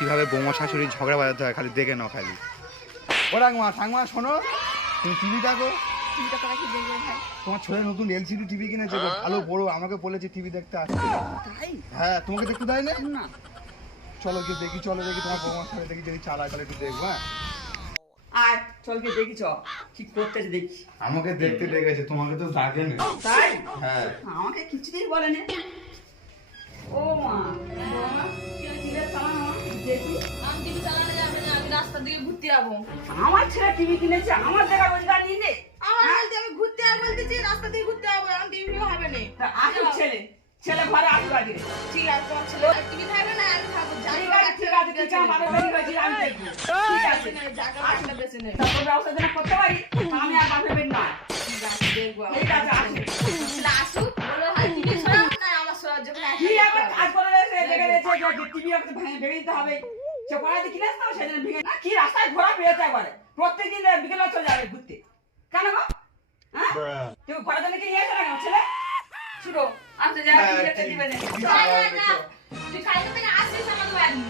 কিভাবে বৌমা শাশুড়ি ঝগড়া বাজাতে হয়, খালি দেখে নাও খালি। ও ঠাকমা শোনো, তুমি টিভি দেখো। তোমার ছেলে নতুন এলসিডি টিভি কিনেছে, ভালো বড়, আমাকে বলেছে টিভি দেখতে আসতে। হ্যাঁ, তোমাকে দেখতে দেয় না? চলো গিয়ে দেখি, চলো দেখি তোমার বৌমার সাথে দেখি, যদি চালায় তাহলে একটু দেখবো। হ্যাঁ আর চল গিয়ে দেখি, চ কি করতেছে দেখি। আমাকে দেখতে ডেকেছে, তোমাকে তো ডাকেনি। তাই? হ্যাঁ, আমাকে কিছুতেই বলেনি। ও মা, বৌমা, কি টিভি চালানো দেখি। আমি টিভি চালানো যাবে না, আমি রাস্তার দিকে ঘুরতে যাবো। আমার ছেলে টিভি কিনেছে, আমার দেখা রোজগার নিয়ে নে। আমার বলতে আমি ঘুরতে যাবো বলতেছি, রাস্তা দিয়ে ঘুরতে যাবো, আমি টিভি হবে না। তা আসুক ছেলে ঘরে আসুক আগে। ঠিক আছে, তোমার ছেলে টিভি খাবে না, আমি খাবো। ঠিক আছে, ঠিক আছে, ঠিক আছে, আমার বাড়ি হয়েছে, আমি দেখবো। ঠিক আছে, জায়গা বাসটা বেছে নেই। তারপর ব্যবস্থা যেন করতে পারি, আমি আর বাপের বের না। ঠিক আছে, দেখবো। ঠিক আছে, আসুক। ছেলে আসুক, বলো হয় টিভি সরাও না আমার সরার জন্য। কি আবার কাজ করে রয়েছে, দেখে রয়েছে যে টিভি আমাকে ভেঙে দিতে হবে। সে পড়াতে কিনে আসতে হবে, সেদিন ভেঙে না, কি রাস্তায় ঘোরা পেয়েছে একবারে। প্রত্যেকদিন বিকেলে চলে যাবে ঘুরতে। কেন গো? হ্যাঁ, তুই ঘরের জন্য কি নিয়ে আসো না কেন ছেলে? শুনো, আসতে যা টিভি দেখতে দিবে না। না, তুই কালকে থেকে আসিস আমাদের বাড়ি।